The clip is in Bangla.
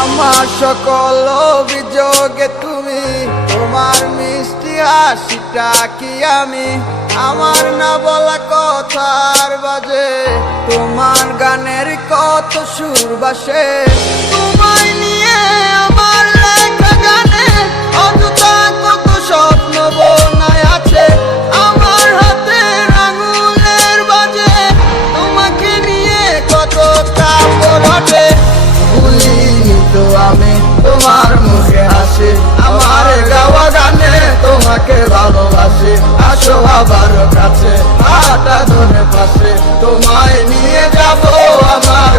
আমার সকল অভিযোগে তুমি, তোমার মিষ্টি হাসিটা কি আমি, আমার না বলা কথার বাজে তোমার গানের কত সুর বাসে। তোমায় নিয়ে আমার লেখা গানে অযথা কত স্বপ্ন বোনায় আছে, আমার হাতের আঙুলের বাজে তোমাকে নিয়ে কত কাপড় ওঠে। ভুলিনি তো আমি তোমার মুখে হাসি, আমার গাওয়া গানে তোমাকে ভালোবাসি। আসো আবার কাছে, হাঁটা ধরে পাশে, তোমায় নিয়ে যাবো আমার